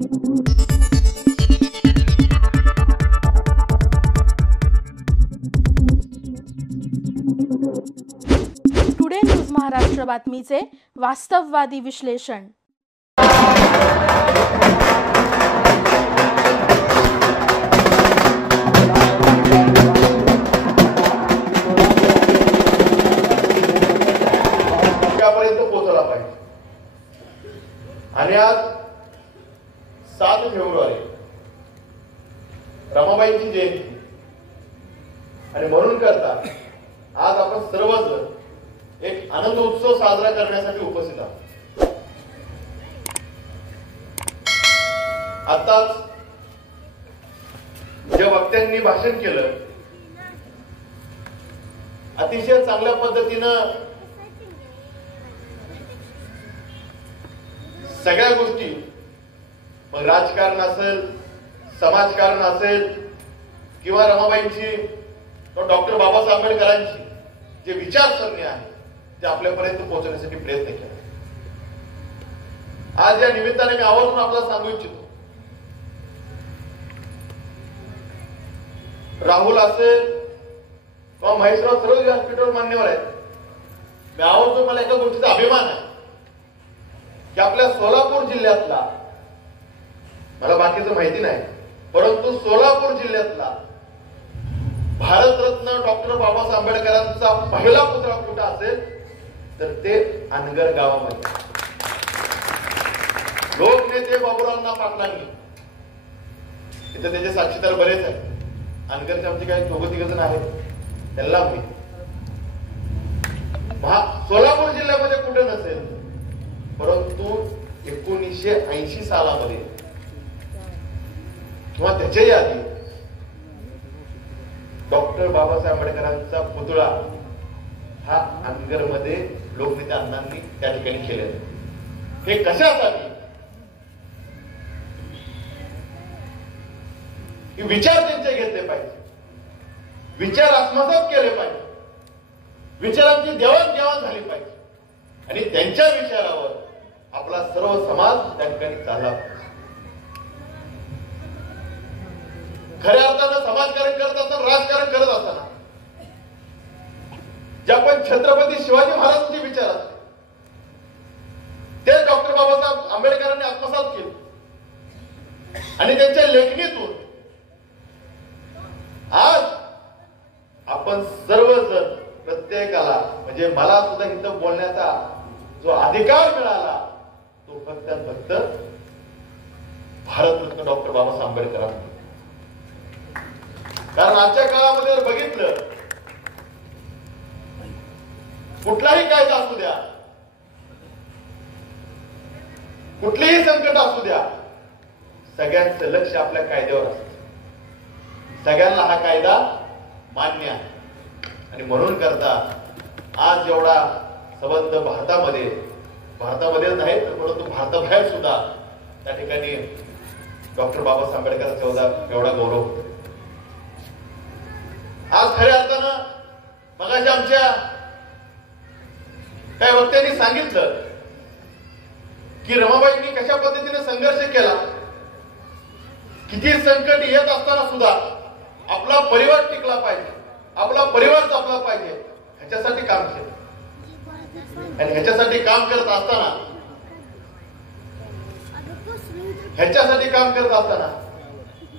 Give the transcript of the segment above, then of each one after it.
Today news Maharashtra बातमीचे वास्तववादी विश्लेषण. पोहोचला पाहिजे. आणि आज 7 फेब्रुवारी रमाबाईंची जयंती आणि म्हणून करता आज आपण सर्वजण एक आनंद उत्सव साजरा करण्यासाठी उपस्थित आहोत. आताच ज्या वक्त्यांनी भाषण केलं अतिशय चांगल्या पद्धतीनं सगळ्या गोष्टी, मग राजकारण असेल, समाजकारण असेल किंवा रमाबाईंची डॉक्टर बाबासाहेब आंबेडकरांची जे विचारसरणी आहे ते आपल्यापर्यंत पोहोचवण्यासाठी प्रयत्न केला. आज या निमित्ताने मी आवर्जून आपल्याला सांगू इच्छितो, राहुल असेल किंवा महेशराव सर्व व्यासपीठावर मान्यवर आहेत. मी आवर्जून, मला एका गोष्टीचा अभिमान आहे की आपल्या सोलापूर जिल्ह्यातला, मला बाकीचं माहिती नाही, परंतु सोलापूर जिल्ह्यातला भारतरत्न डॉक्टर बाबासाहेब आंबेडकरांचा पहिला पुतळा कुठं असेल तर ते अनगर गावामध्ये. लोकनेते बाबूराव पाटलांनी, तिथे त्याचे साक्षीदार बरेच आहेत, अनगरचे आमचे काही 2-3 जण आहेत, त्यांना मी सोलापूर जिल्ह्यामध्ये कुठे नसेल, परंतु 1980 सालामध्ये किंवा त्याच्याही आधी डॉक्टर बाबासाहेब आंबेडकरांचा पुतळा हा अनगरमध्ये लोकनेते अण्णांनी त्या ठिकाणी केलेला. हे कशासाठी? की विचार त्यांचे घेतले पाहिजे, विचार आत्मसात केले पाहिजे, विचारांची देवाणघेवाण झाली पाहिजे आणि त्यांच्या विचारावर आपला सर्व समाज त्या ठिकाणी चालला पाहिजे. खऱ्या अर्थानं समाजकारण करत असताना, राजकारण करत असताना जे आपण छत्रपती शिवाजी महाराजांचे विचार असते ते डॉक्टर बाबासाहेब आंबेडकरांनी आत्मसात केले आणि त्यांच्या लेखणीतून आज आपण सर्वजण, प्रत्येकाला, म्हणजे मला सुद्धा इथं बोलण्याचा जो अधिकार मिळाला तो फक्त भारतरत्न डॉक्टर बाबासाहेब आंबेडकरांनी. कारण आजच्या काळामध्ये जर बघितलं, कुठलाही कायदा असू द्या, कुठलीही संकट असू द्या, सगळ्यांचं लक्ष आपल्या कायद्यावर असतं. सगळ्यांना हा कायदा मान्य आहे आणि म्हणून करता आज एवढा संबंध भारतामध्ये नाही तर परंतु भारताबाहेर सुद्धा त्या ठिकाणी डॉक्टर बाबासाहेब आंबेडकरांचा एवढा गौरव होतो. आज खऱ्या अर्थानं मगाशी आमच्या काही वक्त्यांनी सांगितलं की रमाबाईंनी कशा पद्धतीने संघर्ष केला, किती संकट येत असताना सुद्धा आपला परिवार टिकला पाहिजे, आपला परिवार जपला पाहिजे, ह्याच्यासाठी काम केलं. आणि ह्याच्यासाठी काम करत असताना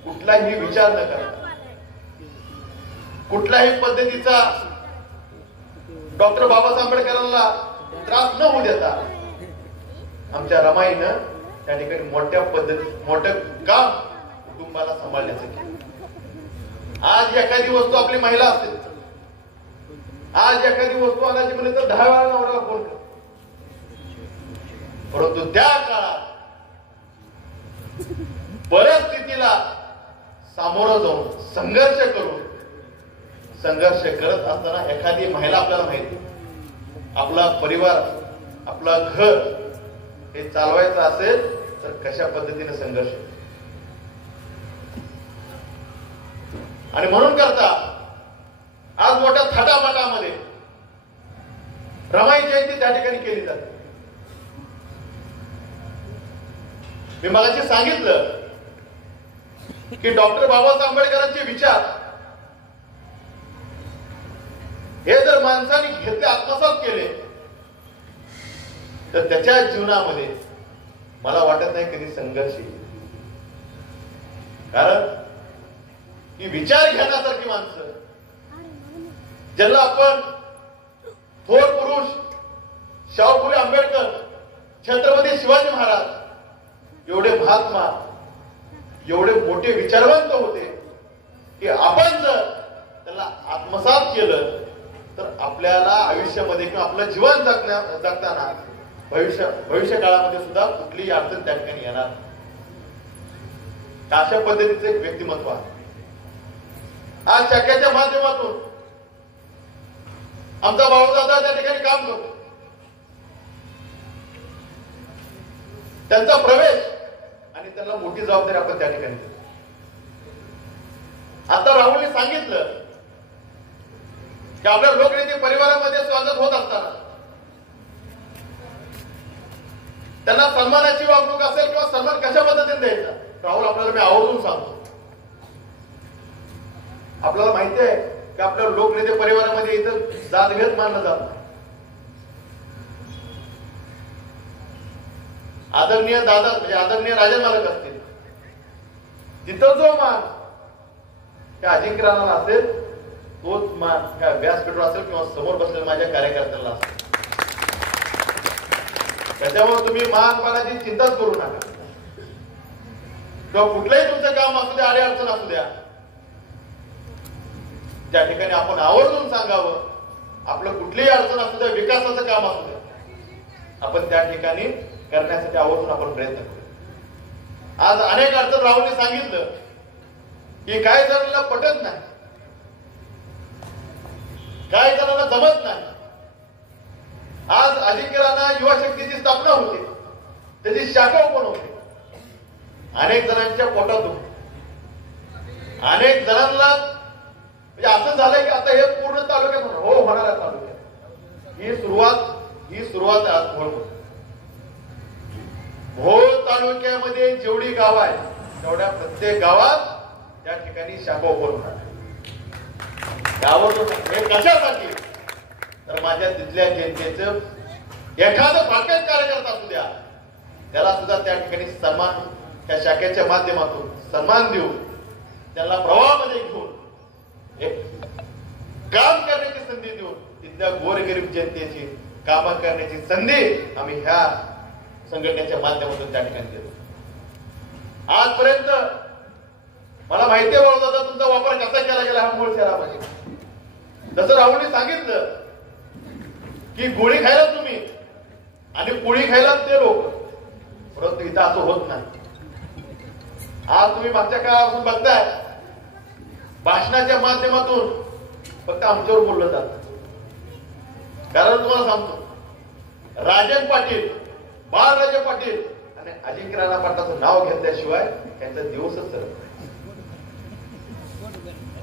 कुठलाही विचार न करता, कुठल्याही पद्धतीचा डॉक्टर बाबासाहेब आंबेडकरांना त्रास न होऊ देता आमच्या रमाईनं त्या ठिकाणी मोठं काम कुटुंबाला सांभाळण्याचं केलं. आज एखादी वस्तू आपली महिला असेल, आज एखादी वस्तू आणायची म्हणजे तर 10 वेळा नवऱ्याला फोन कर, परंतु त्या काळात परिस्थितीला सामोरं जाऊन संघर्ष करत असताना एखादी महिला, आपल्याला माहिती, आपला परिवार, आपला घर हे चालवायचं असेल तर कशा पद्धतीने संघर्ष. आणि म्हणून करता आज मोठ्या थाटामाटामध्ये रमाई जयंती त्या ठिकाणी केली जाते. मी मगाशी सांगितलं की डॉक्टर बाबासाहेब आंबेडकरांचे विचार हे जर माणसाने घेतले, आत्मसात केले, तर त्याच्या जीवनामध्ये मला वाटत नाही कधी संघर्ष येईल. कारण ही विचार घेण्यासारखी माणसं, ज्यांना आपण थोर पुरुष शाहू फुले आंबेडकर, छत्रपती शिवाजी महाराज एवढे महात्मा, एवढे मोठे विचारवंत होते की आपण जर त्याला आत्मसात केलं तर आपल्याला आयुष्यामध्ये किंवा आपलं जीवन जगताना भविष्य काळामध्ये सुद्धा कुठलीही अडचण त्या ठिकाणी येणार. अशा पद्धतीचं एक व्यक्तिमत्व आहे. आज शाखेच्या माध्यमातून आमचा बाळूदादा त्या ठिकाणी काम करतो. त्यांचा प्रवेश आणि त्यांना मोठी जबाबदारी आपण त्या ठिकाणी देतो. आता राहुलने सांगितलं की आपल्या लोकनेते परिवारामध्ये स्वागत होत असताना त्यांना सन्मानाची वागणूक असेल किंवा सन्मान कशा पद्धतीने द्यायचा, राहुल आपल्याला मी आवर्जून सांगतो. आपल्याला माहिती आहे की आपल्या लोकनेते परिवारामध्ये इथं जातभेद मानलं जात नाही. आदरणीय दादा म्हणजे आदरणीय राजन मालक असतील, तिथं जो मान त्या अजिंक्य राणाला असेल तोच मान त्या व्यासपीठावर असेल किंवा समोर बसलेल्या माझ्या कार्यकर्त्यांना असेल. त्याच्यामुळे तुम्ही मानपानाची चिंताच करू नका. किंवा कुठलंही तुमचं काम असू द्या, अडचण असू द्या, त्या ठिकाणी आपण आवर्जून सांगावं. आपलं कुठलीही अडचण असू द्या, विकासाचं काम असू द्या, आपण त्या ठिकाणी करण्यासाठी आवर्जून आपण प्रयत्न करू. आज अनेक अडचण राहुलने सांगितलं की काही जणांना पटत नाही, काही जणांना जमत नाही. आज अजिंक्य राणा युवा शक्तीची स्थापना होते, त्याची शाखा ओपन होते. अनेक जणांच्या पोटात दुखते, अनेक जणांना म्हणजे असं झालंय की आता हे पूर्ण तालुक्यात होणार आहे. तालुक्यात ही सुरुवात आज भोर तालुक्यामध्ये जेवढी गाव आहे तेवढ्या प्रत्येक गावात त्या ठिकाणी शाखा ओपन होणार. हे कशासाठी, तर माझ्या तिथल्या जनतेचं एखादं भाग्यच कार्यकर्ता असू द्या, त्याला सुद्धा त्या ठिकाणी सन्मान, त्या शाखेच्या माध्यमातून सन्मान देऊन त्याला प्रवाहामध्ये घेऊन एक काम करण्याची संधी देऊन तिथल्या गोरगरीब जनतेची कामं करण्याची संधी आम्ही ह्या संघटनेच्या माध्यमातून त्या ठिकाणी देतो. आजपर्यंत मला माहिती आहे बाळूदादा तुमचा वापर कसा केला गेला हा मूळ शहरामध्ये. जसं राहुलने सांगितलं की गोळी खायला तुम्ही आणि पोळी खायला ते लोक, परंतु इथं असं होत नाही. आज तुम्ही मागच्या काळापासून बघताय भाषणाच्या माध्यमातून फक्त आमच्यावर बोललं जातं. कारण तुम्हाला सांगतो, राजन पाटील, बाळराजे पाटील आणि अजिंक्य राणा पाटलाचं नाव घेतल्याशिवाय त्यांचा दिवसच सरत नाही.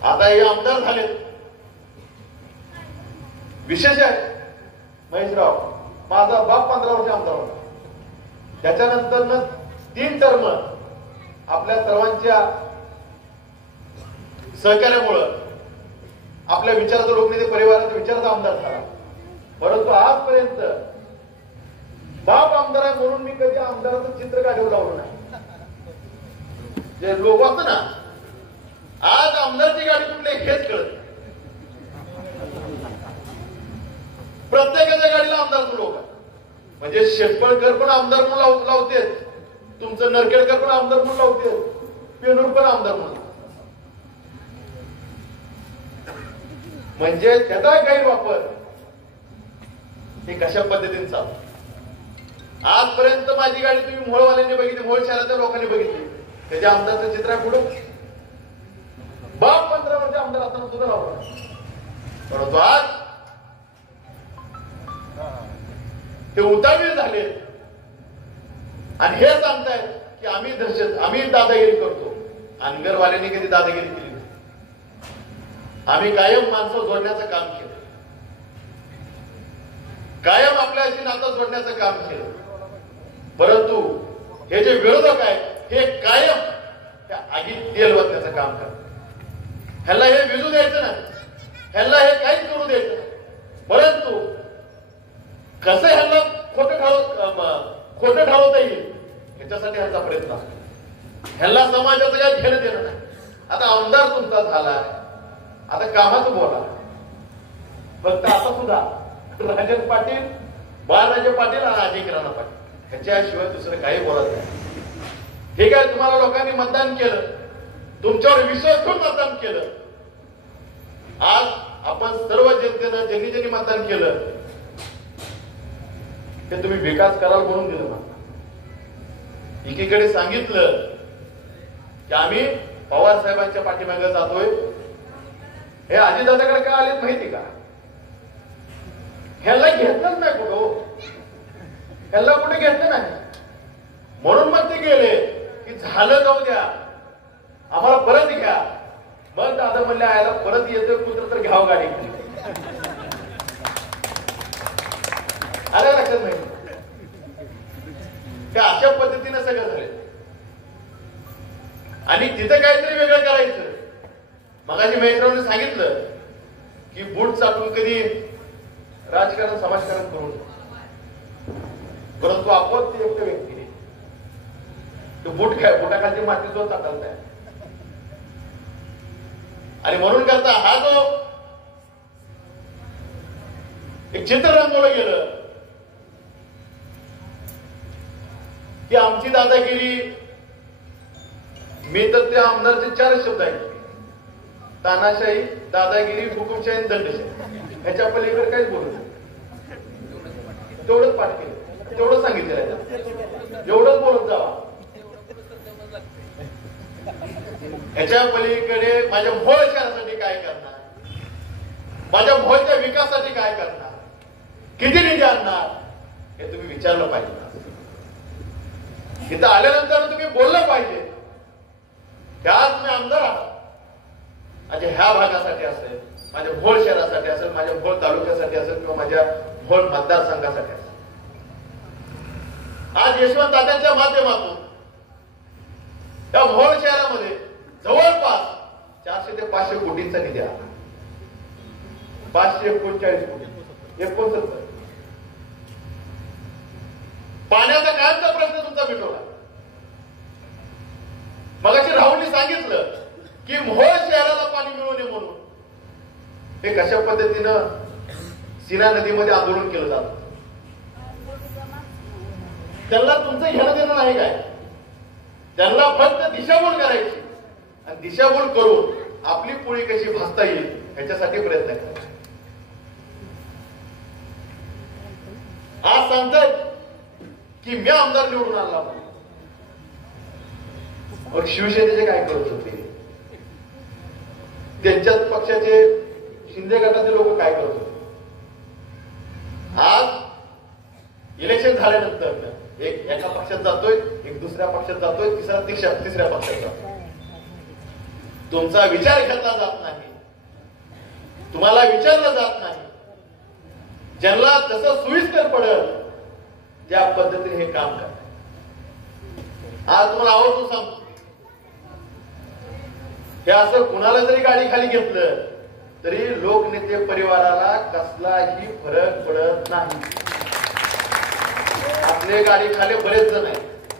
आता हे आमदार झाले, विशेष आहे महेशराव, माझा बाप 15 वर्ष आमदार होता. त्याच्यानंतर 3 टर्म आपल्या सर्वांच्या सहकार्यामुळं आपल्या विचाराचा लोकनेते परिवाराचा विचाराचा आमदार झाला. परंतु आजपर्यंत बाप आमदार आहे म्हणून मी कधी आमदाराचं चित्र काढून लावलं नाही. जे लोक असतं ना, आज आमदारची गाडी कुठली हेच कळत. प्रत्येकाच्या गाडीला आमदार लोक म्हणजे शेटपळकर पण आमदार म्हणून लावते, तुमचं नरकेडकर पण आमदार म्हणून लावते, पेनूर पण आमदार म्हणून. म्हणजे त्याचा गैरवापर हे कशा पद्धतीने चालू. आजपर्यंत माझी गाडी तुम्ही मोळवाल्यांनी बघितली, मोळ शहराच्या लोकांनी बघितली, त्याच्या आमदारचं चित्र आहे पुढं. बाप 15 वर्ष आमदार असताना सुद्धा लावला. परंतु आज ते उतावीर झाले आणि हे सांगतायत की आम्ही दादागिरी करतो. अनगरवाल्यांनी कधी दादागिरी केली नाही. आम्ही कायम माणसं जोडण्याचं काम केलं, कायम आपल्याशी नातं जोडण्याचं काम केलं. परंतु हे जे विरोधक आहेत हे कायम त्या आगीत तेल ओतण्याचं काम करतात. ह्याला हे विजू द्यायचं नाही, ह्याला हे काहीच करू द्यायचं नाही. परंतु कसं ह्याला खोटं ठावता येईल ह्याच्यासाठी ह्याचा प्रयत्न असतो. ह्याला समाजाचं काही घेणं देणं नाही. आता आमदार तुमचा झालाय, आता कामाचं बोला. फक्त आता सुद्धा राजन पाटील, बाळराजे पाटील आणि अजय किराणा पाटील ह्याच्याशिवाय दुसरं काही बोलत नाही. हे काय तुम्हाला लोकांनी मतदान केलं, तुमच्यावर विश्वास ठेवून मतदान केलं. आज आपण सर्व जनतेनं ज्यांनी ज्यांनी मतदान केलं ते तुम्ही विकास कराल म्हणून दिलं मतदान. एकीकडे सांगितलं की आम्ही पवार साहेबांच्या पाठीमागे जातोय. हे अजितदादाकडे का आलेत माहिती का? ह्याला घेतलंच नाही कुठं, ह्याला कुठे घेतलं नाही. म्हणून मग ते गेले की झालं जाऊ द्या, आम्हाला परत घ्या. मग दादा म्हणले आयला परत येतोय कुत्र तर घ्यावं गाडी. आलं लक्षात नाही का? अशा पद्धतीने सगळं झालं. आणि तिथं काहीतरी वेगळं करायचं. मगाशी महेशरावने सांगितलं की बूट चाटून कधी राजकारण समाजकारण करू नये. परंतु आपोआप ती एकटं व्यक्ती तो बुटाखालची माती जो चालताय आणि म्हणून करता हा जो एक चित्र रंगवलं गेलं की आमची दादागिरी. मी तर त्या आमदारचे 4 शब्द आहेत: तानाशाही, दादागिरी, हुकुमशाही आणि दंडशाही. ह्याच्या पलीकडे काहीच बोलू नये. तेवढंच पाठ केलं, तेवढंच सांगितलं, एवढंच बोलत जावा. ह्याच्या पलीकडे माझ्या मोहोळ शहरासाठी काय करणार, माझ्या मोहोळच्या विकासासाठी काय करणार, किती निधी आणणार हे तुम्ही विचारलं पाहिजे. इथं आल्यानंतर तुम्ही बोललं पाहिजे की आज तुम्ही आमदार आहात. माझ्या ह्या भागासाठी असेल, माझ्या मोहोळ शहरासाठी असेल, माझ्या मोहोळ तालुक्यासाठी असेल किंवा माझ्या मोहोळ मतदारसंघासाठी असेल. आज यशवंत दादांच्या माध्यमातून त्या मोहोळ शहरामध्ये जवळपास 400 ते 500 कोटींचा निधी आला. 539 कोटी, 69. पाण्याचा कायमचा प्रश्न तुमचा मिटवला. मगाशी राहुलनी सांगितलं की मोहोळ शहराला पाणी मिळू नये म्हणून हे कशा पद्धतीनं सीना नदीमध्ये आंदोलन केलं जातं. त्यांना तुमचं घेणं देणं नाही काय. त्यांना फक्त दिशाभूल करायची आणि दिशाभूल करून आपली पोळी कशी भासता येईल ह्याच्यासाठी प्रयत्न करा. आज सांगतात की मी आमदार निवडून आणला, मग शिवसेनेचे काय करत होते, त्यांच्याच पक्षाचे शिंदे गटाचे लोक काय करत होते. आज इलेक्शन झाल्यानंतर एक एका पक्षात जातोय, एक दुसऱ्या पक्षात जातोय, तिसऱ्या पक्षात जातोय. तुमचा विचार घेतला जात नाही, तुम्हाला विचारलं जात नाही. ज्यांना जसं सोयीस्कर पडेल त्या पद्धतीने हे काम करा. आज तुम्हाला आवडतो सांगतो, हे असं कुणाला जरी गाडी खाली घेतलं तरी लोकनेते परिवाराला कसलाही फरक पडत नाही. आपले गाडी खाली बरेच जण आहेत,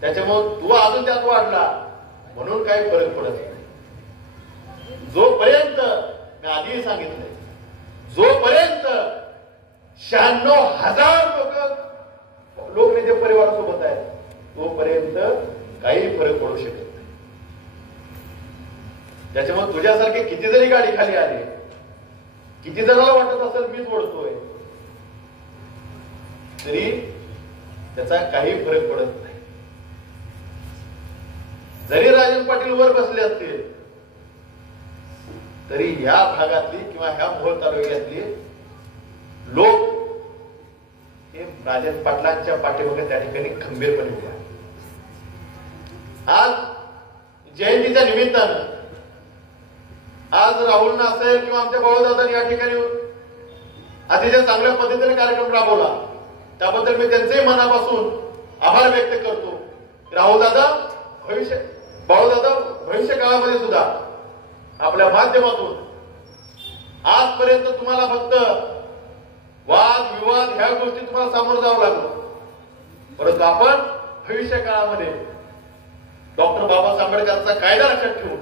त्याच्यामुळे तू अजून त्यात वाढला म्हणून काही फरक पडत नाही. जोपर्यंत मी आधीही सांगितलंय, जोपर्यंत 96,000 लोकनेते परिवारासोबत आहेत तोपर्यंत काही फरक पडू शकत नाही. त्याच्यामुळे तुझ्यासारखे किती जरी गाडी खाली आली, किती जणांना वाटत असेल मीच ओढतोय, तरी त्याचा काही फरक पडत नाही. जरी राजन पाटील वर बसले असतील तरी या भागातली किंवा ह्या मोहोळ तालुक्यातली लोक हे राजन पाटलांच्या पाठीमागे त्या ठिकाणी खंबीरपणे उभे आहेत. आज जयंतीच्या निमित्तानं आज राहुलना असेल किंवा आमच्या बाळूदादांनी या ठिकाणी अतिशय चांगल्या पद्धतीने कार्यक्रम राबवला, त्याबद्दल मी त्यांचेही मनापासून आभार व्यक्त करतो. राहुलदादा बाळूदादा भविष्य काळामध्ये सुद्धा आपल्या माध्यमातून आजपर्यंत तुम्हाला फक्त वाद विवाद ह्या गोष्टी तुम्हाला सामोरं जावं लागलं, परंतु आपण भविष्य काळामध्ये डॉक्टर बाबासाहेब आंबेडकरांचा कायदा लक्षात ठेवून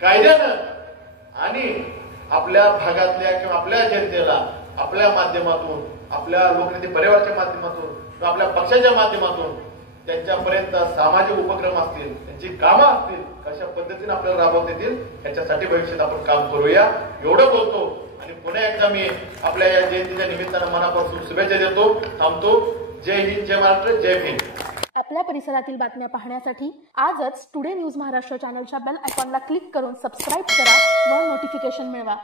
कायद्यानं आणि आपल्या भागातल्या किंवा आपल्या जनतेला आपल्या माध्यमातून, आपल्या लोकनेते परिवाराच्या माध्यमातून किंवा आपल्या पक्षाच्या माध्यमातून त्यांच्यापर्यंत सामाजिक उपक्रम असतील, त्यांची कामं असतील, कशा पद्धतीने आपल्याला राबवता येतील याच्यासाठी भविष्यात आपण काम करूया एवढं बोलतो. आणि पुन्हा एकदा मी आपल्या या जयंतीच्या निमित्तानं मनापासून शुभेच्छा देतो. थांबतो. जय हिंद, जय महाराष्ट्र, जय भीम. आपल्या परिसरातील बातम्या पाहण्यासाठी आजच टुडे न्यूज महाराष्ट्र चॅनलच्या बेल आयकॉनला क्लिक करून सबस्क्राईब करा व नोटिफिकेशन मिळवा.